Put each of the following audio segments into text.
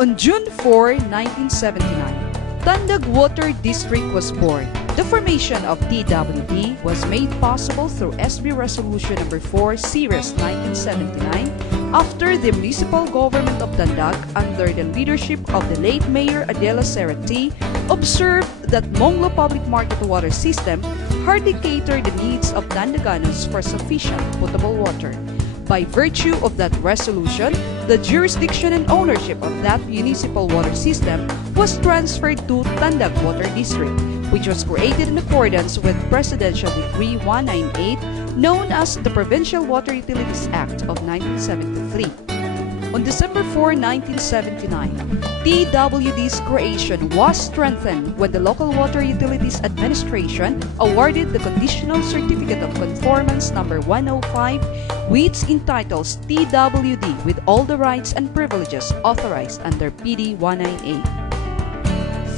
On June 4, 1979, Tandag Water District was born. The formation of TWD was made possible through SB Resolution No. 4 Series 1979 after the municipal government of Tandag, under the leadership of the late Mayor Adela Serati, observed that Monglo Public Market Water System hardly catered the needs of Tandaganos for sufficient potable water. By virtue of that resolution, the jurisdiction and ownership of that municipal water system was transferred to Tandag Water District, which was created in accordance with Presidential Decree 198, known as the Provincial Water Utilities Act of 1973. On December 4, 1979, TWD's creation was strengthened when the Local Water Utilities Administration awarded the Conditional Certificate of Conformance No. 105, which entitles TWD with all the rights and privileges authorized under PD 198.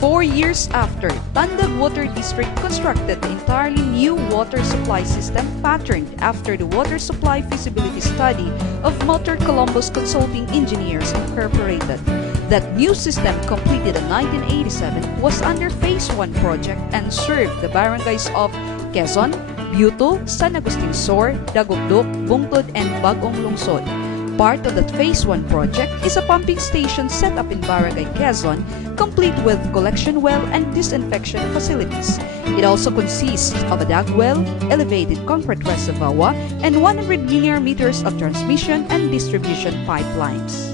4 years after, Tandag Water District constructed the entirely new water supply system patterned after the water supply feasibility study of Motor Columbus Consulting Engineers Incorporated. That new system, completed in 1987, was under Phase 1 project and served the barangays of Quezon, Buto, San Agustin Sur, Dagugdok, Bungtod, and Bagong Lungsod. Part of that Phase 1 project is a pumping station set up in Barangay Quezon, complete with collection well and disinfection facilities. It also consists of a dug well, elevated concrete reservoir, and 100 linear meters of transmission and distribution pipelines.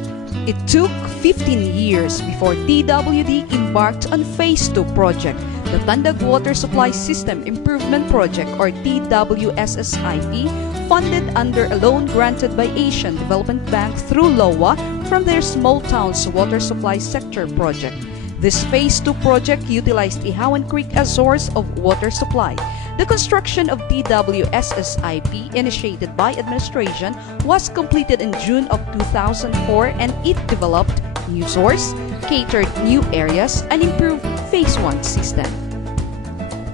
It took 15 years before TWD embarked on Phase 2 project, the Tandag Water Supply System Improvement Project, or TWSSIP, funded under a loan granted by Asian Development Bank through LOA from their Small Towns Water Supply Sector project. This Phase 2 project utilized Ihawan Creek as source of water supply. The construction of TWSSIP, initiated by administration, was completed in June of 2004, and it developed new source, catered new areas, and improved Phase 1 system.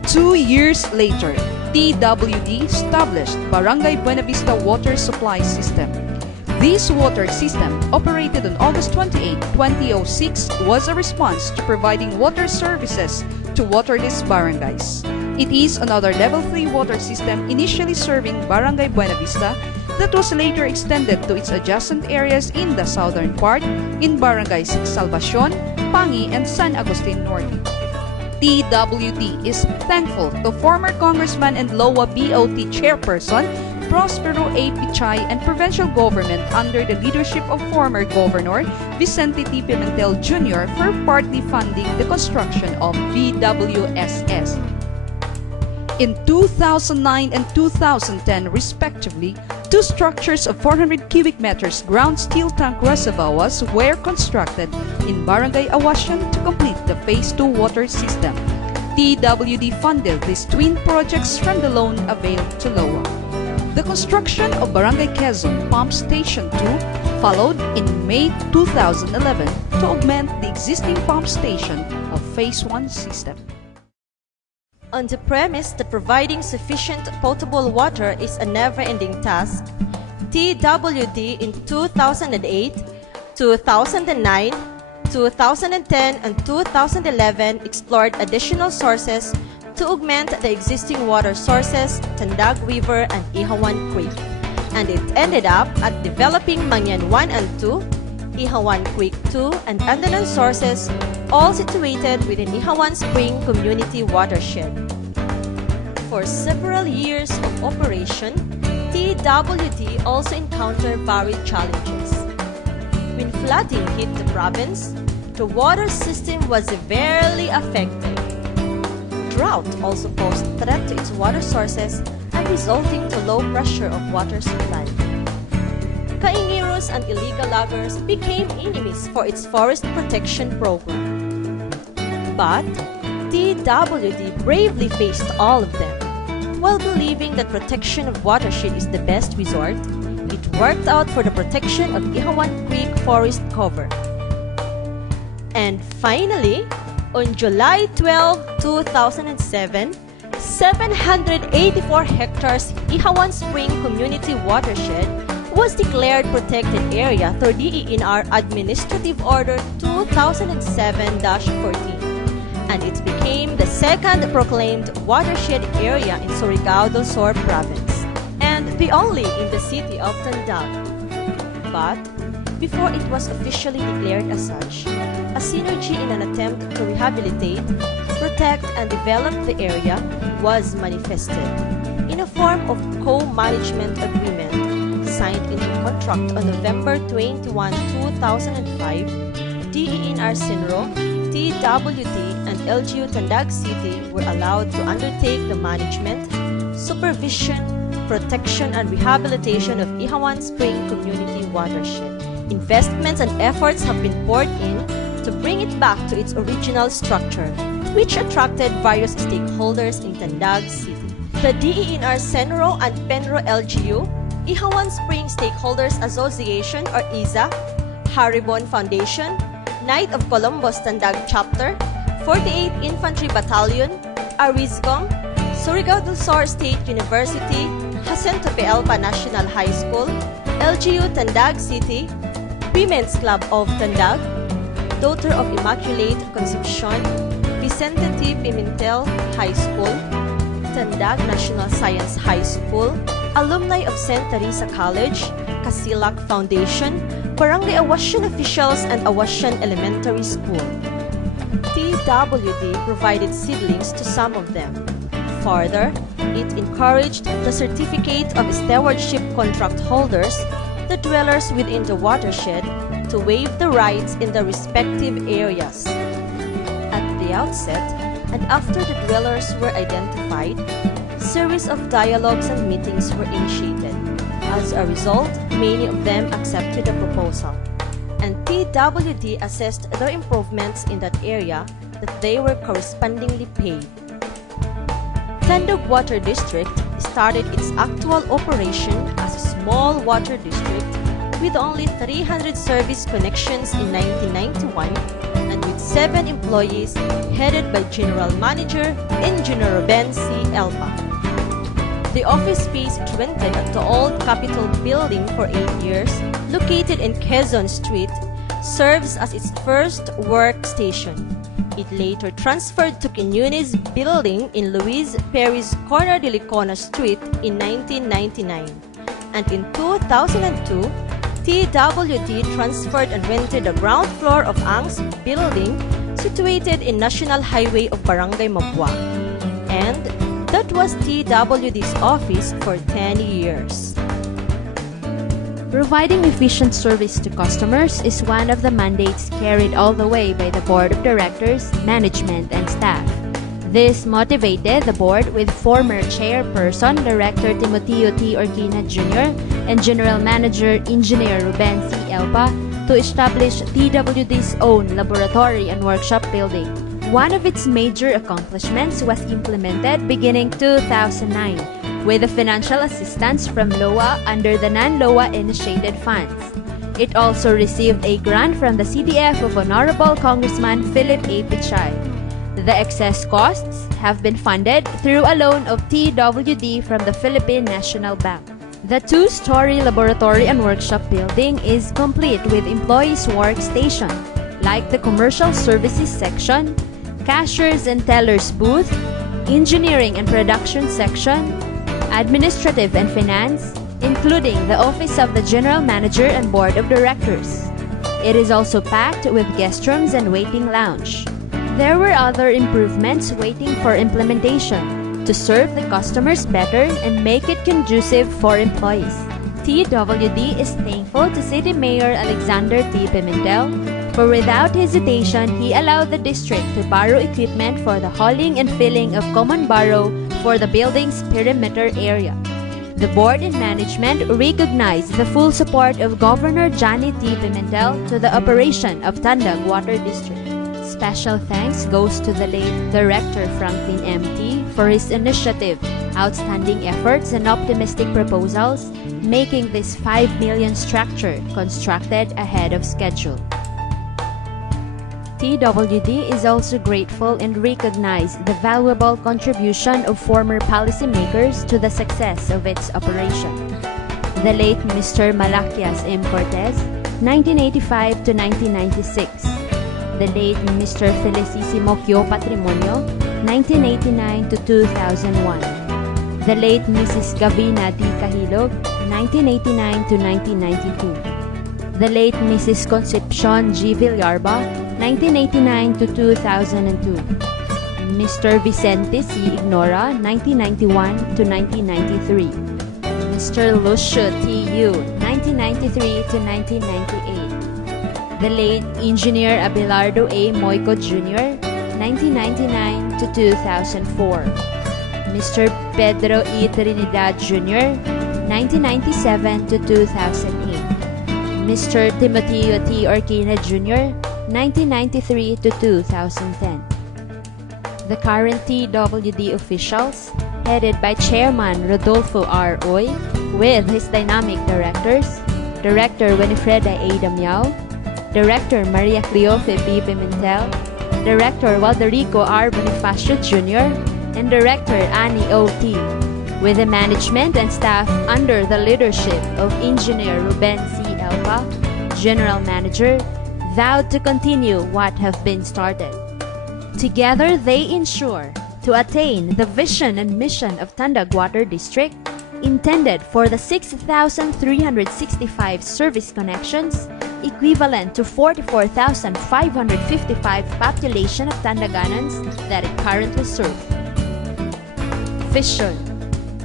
2 years later, TWD established Barangay Buenavista Water Supply System. This water system, operated on August 28, 2006, was a response to providing water services to waterless barangays. It is another Level 3 water system initially serving Barangay Buenavista that was later extended to its adjacent areas in the southern part in Barangays Salvacion, Pangi, and San Agustin Norte. TWD is thankful to former Congressman and LOA BOT Chairperson Prospero A. Pichay and provincial government under the leadership of former Governor Vicente T. Pimentel Jr. for partly funding the construction of BWSS. In 2009 and 2010, respectively, 2 structures of 400 cubic meters ground steel tank reservoirs were constructed in Barangay Awasyan to complete the Phase 2 water system. TWD funded these twin projects from the loan availed to LOA. The construction of Barangay Quezon Pump Station 2 followed in May 2011 to augment the existing pump station of Phase 1 system. On the premise that providing sufficient potable water is a never-ending task, TWD in 2008, 2009, 2010, and 2011 explored additional sources to augment the existing water sources, Tandag River and Ihawan Creek, and it ended up at developing Mangyan 1 and 2, Ihawan Creek 2, and Andanan sources, all situated within Ihawan Spring Community Watershed. For several years of operation, TWD also encountered varied challenges. When flooding hit the province, the water system was severely affected. Drought also posed threat to its water sources and resulting to low pressure of water supply. Kaingiros and illegal loggers became enemies for its forest protection program. But TWD bravely faced all of them. While believing that protection of watershed is the best resort, it worked out for the protection of Ihawan Creek forest cover. And finally, on July 12, 2007, 784 hectares Ihawan Spring Community Watershed was declared protected area through DENR Administrative Order 2007-14, and it became the second proclaimed watershed area in Surigao del Sur province, and the only in the city of Tandag. But before it was officially declared as such, a synergy in an attempt to rehabilitate, protect, and develop the area was manifested in a form of co-management agreement signed into contract on November 21, 2005. DENR Sinro, TWD, and LGU Tandag City were allowed to undertake the management, supervision, protection, and rehabilitation of Ihawan Spring Community Watershed. Investments and efforts have been poured in to bring it back to its original structure, which attracted various stakeholders in Tandag City. The DENR Senro and Penro LGU, Ihawan Spring Stakeholders Association or ISA, Haribon Foundation, Knight of Columbus Tandag Chapter, 48th Infantry Battalion, Arizcom, Surigao del Sur State University, Jacinto P. Elpa National High School, LGU Tandag City, Women's Club of Tandag, Daughter of Immaculate Concepcion, Vicente T. Pimentel High School, Tandag National Science High School, alumni of St. Teresa College, Casilac Foundation, Barangay Awasyan officials, and Awasyan Elementary School. TWD provided seedlings to some of them. Further, it encouraged the certificate of stewardship contract holders, the dwellers within the watershed, to waive the rights in the respective areas. At the outset, and after the dwellers were identified, series of dialogues and meetings were initiated. As a result, many of them accepted the proposal, and TWD assessed their improvements in that area that they were correspondingly paid. Tandag Water District started its actual operation as a small water district with only 300 service connections in 1991 and with 7 employees headed by General Manager Engineer RUBEN C. Elpa. The office space it rented at the old Capitol building for 8 years, located in Quezon Street, serves as its first workstation. It later transferred to Quiñones building in Luis Perez Corner de Licona Street in 1999. And in 2002, TWD transferred and rented the ground floor of Ang's building situated in National Highway of Barangay Mabua. And that was TWD's office for 10 years. Providing efficient service to customers is one of the mandates carried all the way by the Board of Directors, management, and staff. This motivated the board with former chairperson Director Timoteo T. Orquina Jr. and General Manager Engineer RUBEN C. Elpa to establish TWD's own laboratory and workshop building. One of its major accomplishments was implemented beginning 2009 with the financial assistance from LOA under the non-LOA initiated funds. It also received a grant from the CDF of Honorable Congressman Philip A. Pichay. The excess costs have been funded through a loan of TWD from the Philippine National Bank. The 2-story laboratory and workshop building is complete with employees' workstation, like the commercial services section, cashiers and tellers booth, engineering and production section, administrative and finance, including the office of the General Manager and Board of Directors. It is also packed with guest rooms and waiting lounge. There were other improvements waiting for implementation to serve the customers better and make it conducive for employees. TWD is thankful to City Mayor Alexander T. Pimentel, for without hesitation, he allowed the district to borrow equipment for the hauling and filling of common barrow for the building's perimeter area. The board and management recognized the full support of Governor Johnny T. Pimentel to the operation of Tandag Water District. Special thanks goes to the late Director Franklin M. T. for his initiative, outstanding efforts, and optimistic proposals, making this 5 million structure constructed ahead of schedule. TWD is also grateful and recognizes the valuable contribution of former policymakers to the success of its operation. The late Mr. Malaquias M. Cortez, 1985 to 1996. The late Mr. Felicissimo Kyo Patrimonio, 1989 to 2001. The late Mrs. Gavina D. Cahilog, 1989 to 1992. The late Mrs. Concepcion G. Villarba, 1989 to 2002. Mr. Vicente C. Ignora, 1991 to 1993. Mr. Lucio T. Yu, 1993 to 1998. The late Engineer Abelardo A. Moico Jr., 1999 to 2004. Mr. Pedro E. Trinidad Jr., 1997 to 2008. Mr. Timoteo T. Orquina Jr., 1993 to 2010. The current TWD officials, headed by Chairman Rodolfo R. Oy, with his dynamic directors, Director Winifreda A. Damiao, Director Maria Cleofe B. Pimentel, Director Walderico R. Bonifacio Jr., and Director Annie O. T., with the management and staff under the leadership of Engineer RUBEN C. Elpa, General Manager, vowed to continue what have been started. Together, they ensure to attain the vision and mission of Tandag Water District intended for the 6,365 service connections, equivalent to 44,555 population of Tandaganans that it currently serves. Vision: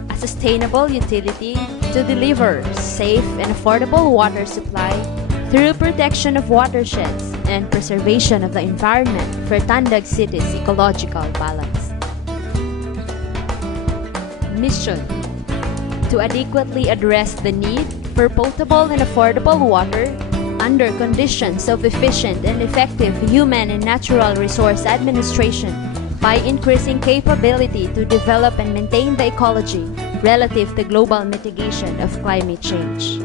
a sustainable utility to deliver safe and affordable water supply through protection of watersheds and preservation of the environment for Tandag City's ecological balance. Mission: to adequately address the need for potable and affordable water under conditions of efficient and effective human and natural resource administration by increasing capability to develop and maintain the ecology relative to global mitigation of climate change.